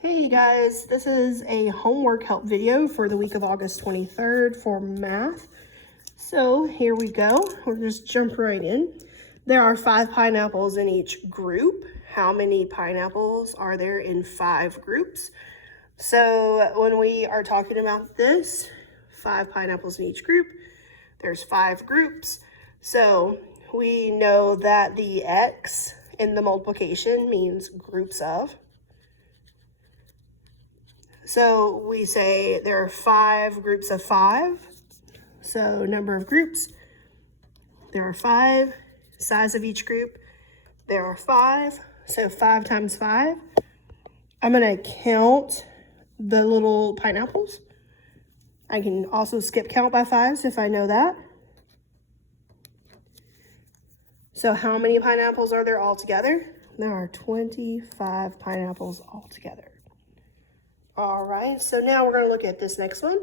Hey guys, this is a homework help video for the week of August 23rd for math. So here we go. We'll just jump right in. There are 5 pineapples in each group. How many pineapples are there in 5 groups? So when we are talking about this, 5 pineapples in each group, there's 5 groups. So we know that the X in the multiplication means groups of. So we say there are 5 groups of 5. So number of groups, there are 5. Size of each group, there are 5. So 5 times 5. I'm going to count the little pineapples. I can also skip count by 5s if I know that. So how many pineapples are there altogether? There are 25 pineapples altogether. All right, so now we're going to look at this next one.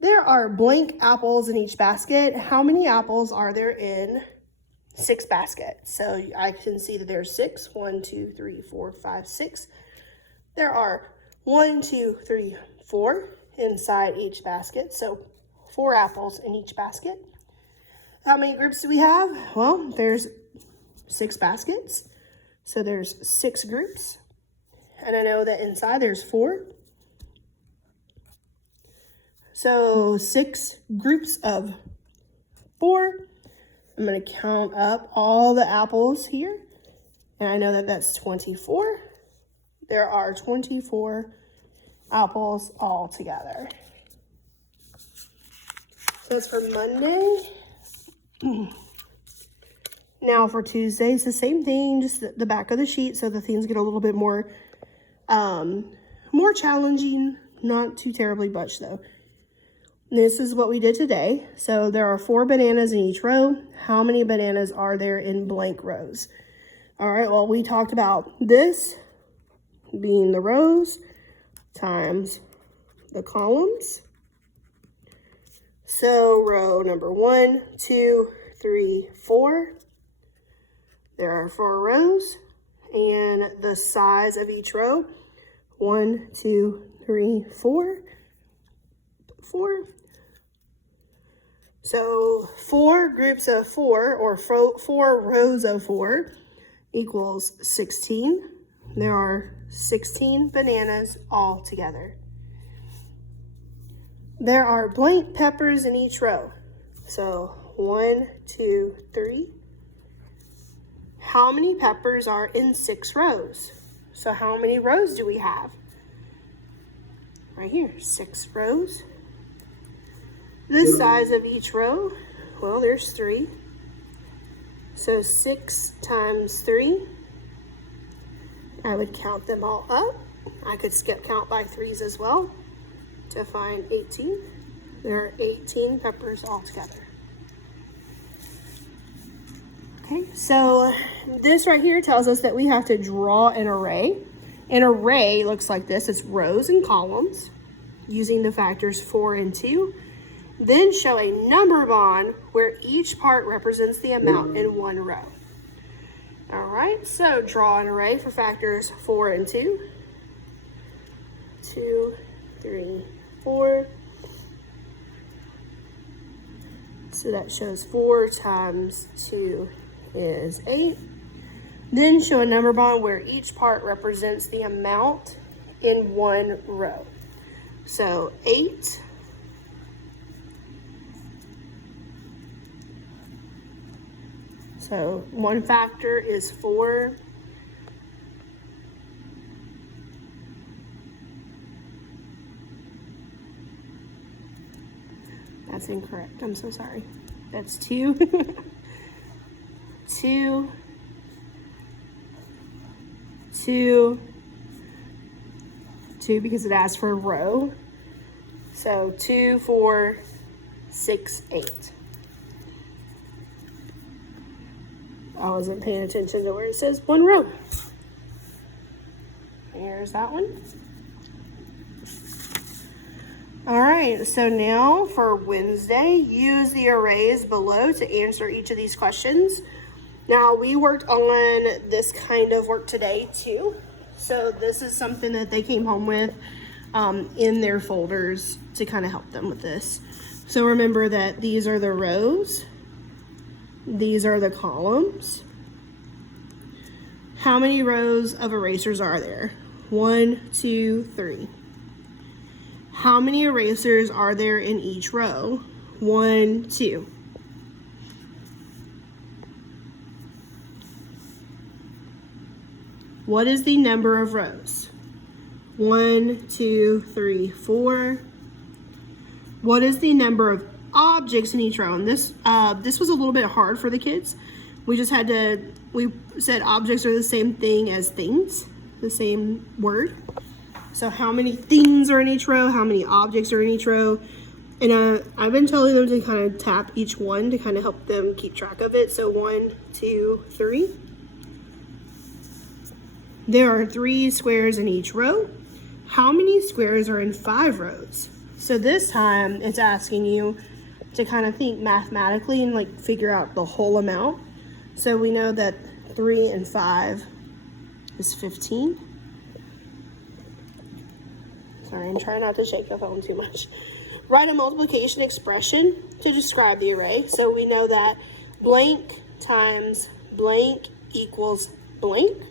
There are blank apples in each basket. How many apples are there in 6 baskets? So I can see that there's 6. 1, 2, 3, 4, 5, 6. There are 1, 2, 3, 4 inside each basket. So 4 apples in each basket. How many groups do we have? Well, there's 6 baskets. So there's 6 groups. And I know that inside there's 4. So 6 groups of 4. I'm going to count up all the apples here. And I know that that's 24. There are 24 apples all together. So that's for Monday. Now for Tuesday, it's the same thing, just the back of the sheet, so the things get a little bit more challenging, not too terribly much though. This is what we did today. So there are 4 bananas in each row. How many bananas are there in blank rows? All right, well, we talked about this being the rows times the columns. So row number 1, 2, 3, 4. There are 4 rows, and the size of each row, 1, 2, 3, 4. 4. So 4 groups of 4, or 4 rows of 4, equals 16. There are 16 bananas all together. There are blank peppers in each row. So 1, 2, 3. How many peppers are in 6 rows? So how many rows do we have? Right here, 6 rows. The size of each row, well, there's 3. So 6 times 3. I would count them all up. I could skip count by 3s as well to find 18. There are 18 peppers altogether. Okay, so this right here tells us that we have to draw an array. An array looks like this. It's rows and columns using the factors 4 and 2. Then show a number bond where each part represents the amount in one row. All right, so draw an array for factors 4 and 2. 2, 3, 4. So that shows 4 times 2 is 8. Then show a number bond where each part represents the amount in one row. So 8. So one factor is 4. That's incorrect. I'm so sorry. That's 2. 2. 2. 2 because it asks for a row. So 2, 4, 6, 8. I wasn't paying attention to where it says one row. Here's that one. All right, so now for Wednesday, use the arrays below to answer each of these questions. Now, we worked on this kind of work today too. So this is something that they came home with in their folders to kind of help them with this. So remember that these are the rows, these are the columns. How many rows of erasers are there? 1, 2, 3. How many erasers are there in each row? 1, 2. What is the number of rows? 1, 2, 3, 4. What is the number of objects in each row? And this was a little bit hard for the kids. We said objects are the same thing as things, the same word. So how many things are in each row? How many objects are in each row? And I've been telling them to kind of tap each one to kind of help them keep track of it. So 1, 2, 3. There are 3 squares in each row. How many squares are in 5 rows? So this time it's asking you to kind of think mathematically and like figure out the whole amount. So we know that 3 and 5 is 15. Sorry, I'm trying not to shake the phone too much. Write a multiplication expression to describe the array. So we know that blank times blank equals blank.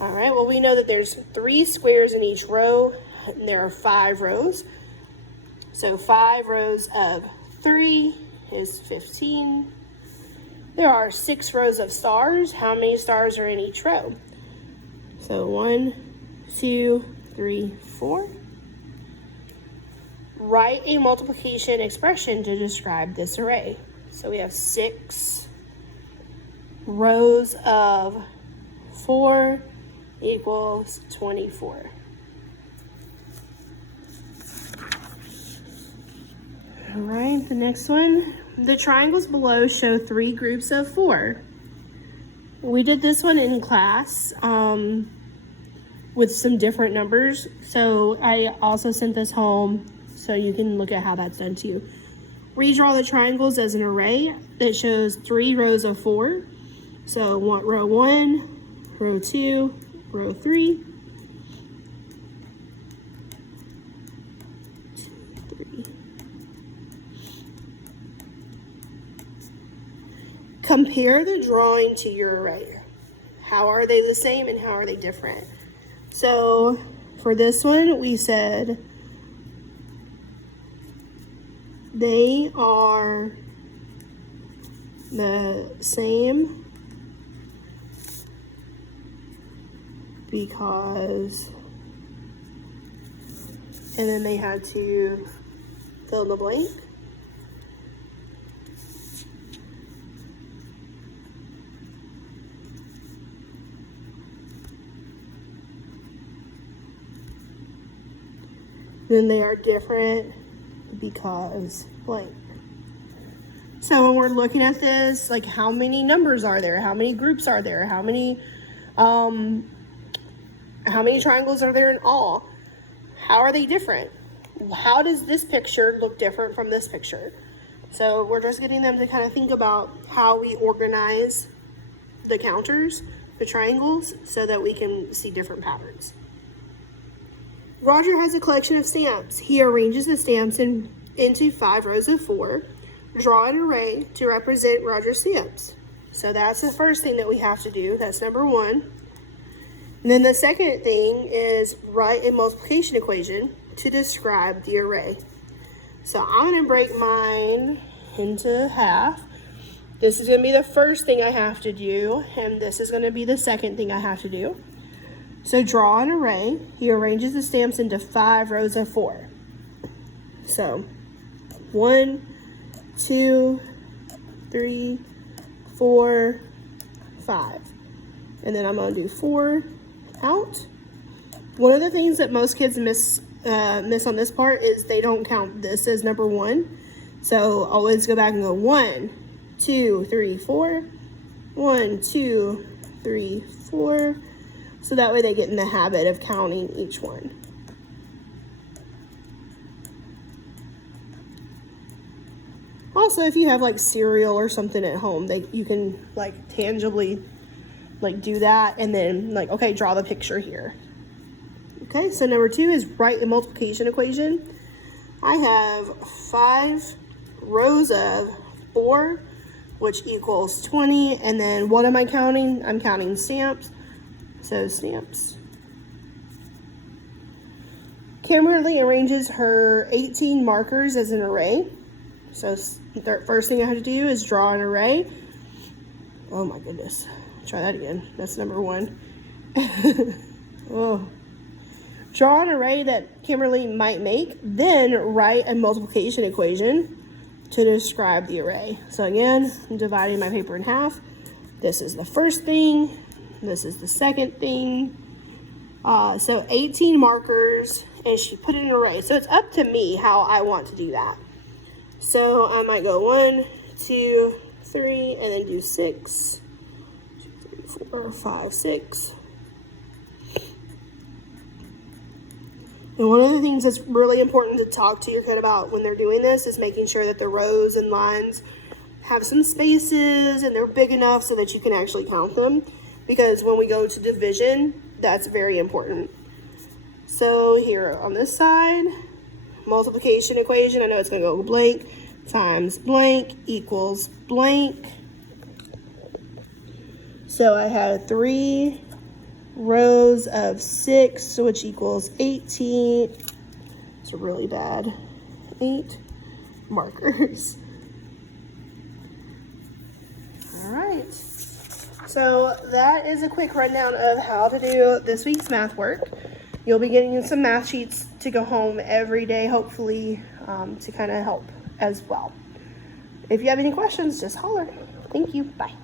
All right, well, we know that there's 3 squares in each row, and there are 5 rows. So 5 rows of 3 is 15. There are 6 rows of stars. How many stars are in each row? So 1, 2, 3, 4. Write a multiplication expression to describe this array. So we have 6 rows of 4 equals 24. All right, the next one. The triangles below show 3 groups of 4. We did this one in class with some different numbers. So I also sent this home so you can look at how that's done too. Redraw the triangles as an array that shows 3 rows of 4. So row 1, row 2, row 3, 3. Compare the drawing to your array. How are they the same and how are they different? So for this one, we said they are the same because, and then they had to fill in the blank. Then they are different because blank. So when we're looking at this, like how many numbers are there? How many groups are there? How many triangles are there in all? How are they different? How does this picture look different from this picture? So we're just getting them to kind of think about how we organize the counters, the triangles, so that we can see different patterns. Roger has a collection of stamps. He arranges the stamps into 5 rows of 4. Draw an array to represent Roger's stamps. So that's the first thing that we have to do. That's number 1. And then the second thing is write a multiplication equation to describe the array. So I'm going to break mine into half. This is going to be the first thing I have to do, and this is going to be the second thing I have to do. So draw an array. He arranges the stamps into 5 rows of 4. So 1, 2, 3, 4, 5. And then I'm going to do 4 out. One of the things that most kids miss on this part is they don't count this as number 1. So always go back and go 1, 2, 3, 4. 1, 2, 3, 4. So that way they get in the habit of counting each one. Also, if you have like cereal or something at home, you can like tangibly like do that and then like, okay, draw the picture here. Okay, so number 2 is write a multiplication equation. I have 5 rows of 4, which equals 20. And then what am I counting? I'm counting stamps. So stamps. Kimberly arranges her 18 markers as an array. So the first thing I have to do is draw an array. Oh my goodness. Try that again. That's number 1. Oh. Draw an array that Kimberly might make, then write a multiplication equation to describe the array. So again, I'm dividing my paper in half. This is the first thing. This is the second thing. So 18 markers, and she put it in an array. So it's up to me how I want to do that. So I might go 1, 2, 3, and then do 6, 2, 3, 4, 5, 6. And one of the things that's really important to talk to your kid about when they're doing this is making sure that the rows and lines have some spaces and they're big enough so that you can actually count them. Because when we go to division, that's very important. So here on this side, multiplication equation, I know it's going to go blank times blank equals blank. So I had 3 rows of 6, which equals 18. It's really bad. 8 markers. All right. So that is a quick rundown of how to do this week's math work. You'll be getting some math sheets to go home every day, hopefully, to kind of help as well. If you have any questions, just holler. Thank you. Bye.